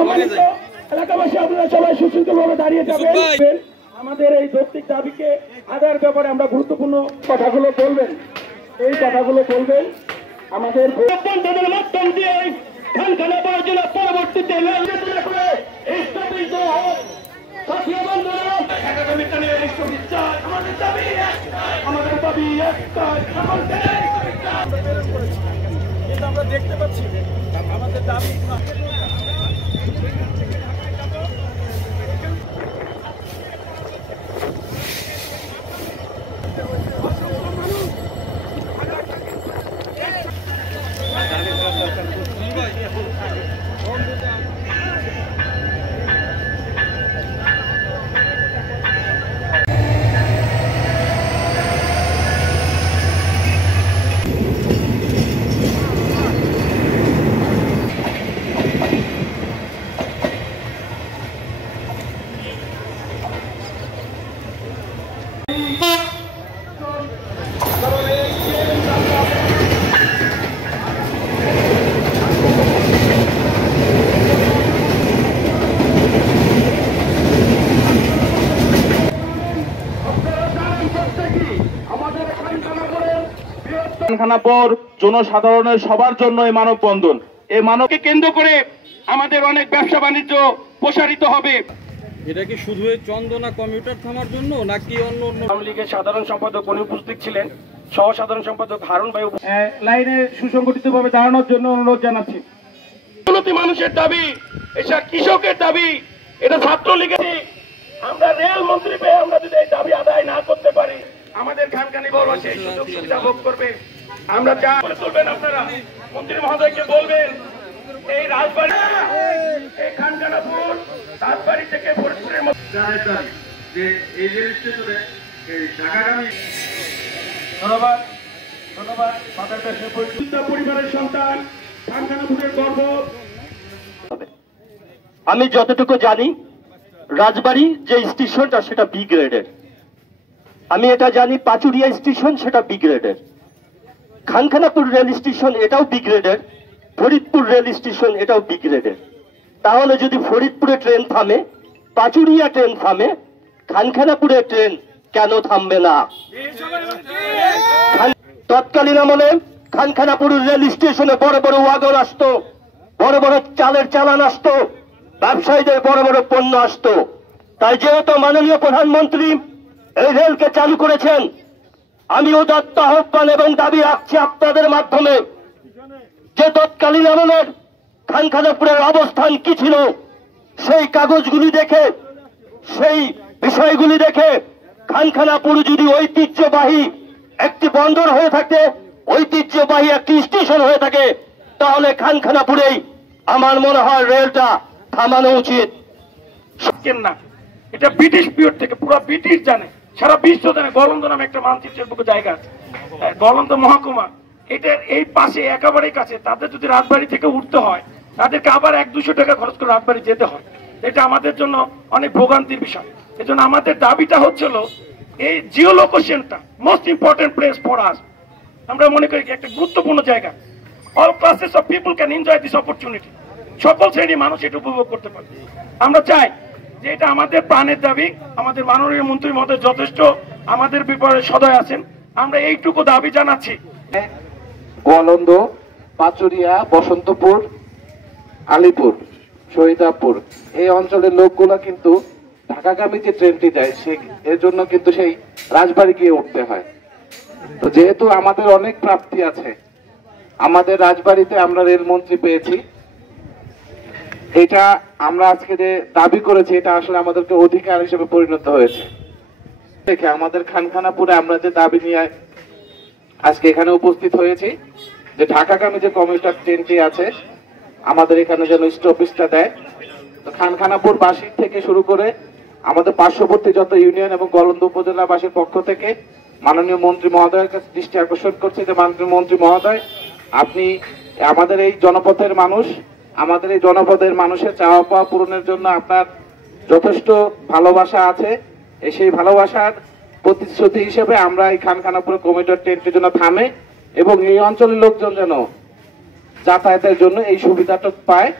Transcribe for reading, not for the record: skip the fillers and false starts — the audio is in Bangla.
সম্মানিত এলাকাবাসী, আপনারা সবাই সুশৃঙ্খলভাবে দাঁড়িয়ে যাবেন। আমাদের এই যৌক্তিক দাবিকে আদায়ের ব্যাপারে আমরা গুরুত্বপূর্ণ কথাগুলো বলবেন, এই কথাগুলো বলবেন। আমাদের মাধ্যম দিয়ে খানখানা জেলা পরবর্তীতে আমরা দেখতে পাচ্ছি আমাদের দাবি খানখানাপুর জনসাধারণের সবার জন্য এই মানববন্ধন, এই মানবকে কেন্দ্র করে আমাদের অনেক ব্যবসা বাণিজ্য প্রসারিত হবে। এটা কি শুধু এই চন্দনা কমিউটার থামার জন্য নাকি অন্য অন্য? আওয়ামী লীগের সাধারণ সম্পাদক উনি উপস্থিত ছিলেন, সহ সাধারণ সম্পাদক হারুন ভাই লাইনে সুসংগঠিতভাবে দাঁড়ানোর জন্য অনুরোধ জানাচ্ছি। মানুষের দাবি, এটা কৃষকের দাবি, এটা ছাত্রলীগের। আমরা রেল মন্ত্রী পেয়ে আমরা যদি এই দাবি আদায় না করতে পারি, আমাদের খানখানি বড় সেই সুযোগ সুবিধা ভোগ করবে। আমরা চা করে তুলবেন, আপনারা মন্ত্রী মহোদয়কে বলবেন এই রাজবাড়ি, এই খানখানাপুর রাজবাড়ি থেকে ফরিদপুরের মধ্যে যে এই রেল স্টেশনে এই ঢাকাগামী। ধন্যবাদ, ধন্যবাদ। পরিবারের সন্তান, খানখানাপুরের গর্ব। আমি যতটুকু জানি রাজবাড়ি যে স্টেশনটা সেটা বি গ্রেডের, আমি এটা জানি পাচুরিয়া স্টেশন সেটা বি গ্রেডের, খানখানাপুর রেল স্টেশন এটাও বি গ্রেডের, ফরিদপুর রেল স্টেশন এটাও বি গ্রেডের। তাহলে যদি ফরিদপুরে ট্রেন থামে, পাচুরিয়া ট্রেন থামে, খানখানাপুরে ট্রেন কেন থামবে না? তৎকালীন আমলে খানখানাপুর রেল স্টেশনে বড় বড় ওয়াগন আসতো, বড় বড় চালের চালান আসতো, ব্যবসায়ীদের বড় বড় পণ্য আসতো। তাই যেহেতু মাননীয় প্রধানমন্ত্রী এই রেলকে চালু করেছেন, আমি উদাত্ত আহ্বান এবং দাবি রাখছি আপনাদের মাধ্যমে যে তৎকালীন আমলের খানখানাপুরের অবস্থান কি ছিল, সেই কাগজগুলি দেখে, সেই বিষয়গুলি দেখে খানখানাপুর যদি ঐতিহ্যবাহী একটি বন্দর হয়ে থাকে, ঐতিহ্যবাহী একটি স্টেশন হয়ে থাকে, তাহলে খানখানাপুরেই আমার মনে হয় রেলটা থামানো উচিত। না, এটা ব্রিটিশ পিরিয়ড থেকে পুরো ব্রিটিশ জানে, সারা বিশ্ব জানে। গলন্দ নামে একটা মানচিত্রের বুকে জায়গা আছে, গলন্দ মহকুমা। এটা এই পাশে একেবারেই কাছে। তাদের যদি রাজবাড়ি থেকে উঠতে হয়, তাদেরকে আবার 100-200 টাকা খরচ করে রাজবাড়ি যেতে হয়। এটা আমাদের জন্য অনেক ভোগান্তির বিষয়। এজন্য আমাদের দাবিটা হচ্ছিল এই জিও লোকেশনটা most important place for us. আমরা মনে করি একটা গুরুত্বপূর্ণ জায়গা। All classes of people can enjoy this opportunity. সকল শ্রেণীর মানুষ এটা উপভোগ করতে পারে। আমরা চাই যে এটা আমাদের প্রাণের দাবি। আমাদের মাননীয় মন্ত্রী মহোদয় যথেষ্ট আমাদের ব্যাপারে সদয় আছেন। আমরা এইটুকু দাবি জানাচ্ছি। গোয়ালন্দ, পাচুরিয়া, বসন্তপুর, আলিপুর, শহীদাপুর এই অঞ্চলের লোকগুলা কিন্তু ঢাকাগামী যে ট্রেনটি যায় এর জন্য কিন্তু সেই রাজবাড়ি গিয়ে উঠতে হয়। তো যেহেতু আমাদের অনেক প্রাপ্তি আছে, আমাদের রাজবাড়িতে আমরা রেলমন্ত্রী পেয়েছি, এটা আমরা আজকে যে দাবি করেছি এটা আসলে আমাদেরকে অধিকার হিসেবে পরিণত হয়েছে। দেখে আমাদের খানখানাপুরে আমরা যে দাবি নিয়ে আজকে এখানে উপস্থিত হয়েছি যে ঢাকাগামী যে কমিউটার ট্রেনটি আছে আমাদের এখানে যেন স্টপেজটা দেয়। তো খানখানাপুর বাসী থেকে শুরু করে আমাদের পার্শ্ববর্তী যত ইউনিয়ন এবং গলন্দ উপজেলাবাসীর পক্ষ থেকে মাননীয় মন্ত্রী মহোদয়ের কাছে দৃষ্টি আকর্ষণ করছি যে মাননীয় মন্ত্রী মহোদয়, আপনি আমাদের এই জনপথের মানুষ, আমাদের এই জনপদের মানুষের চাওয়া পাওয়া পূরণের জন্য আপনার যথেষ্ট ভালোবাসা আছে। সেই ভালোবাসার প্রতিশ্রুতি হিসেবে আমরা এই খানখানাপুর কমিউটার ট্রেনটির জন্য থামে এবং এই অঞ্চলের লোকজন যেন যাতায়াতের জন্য এই সুবিধাটা পায়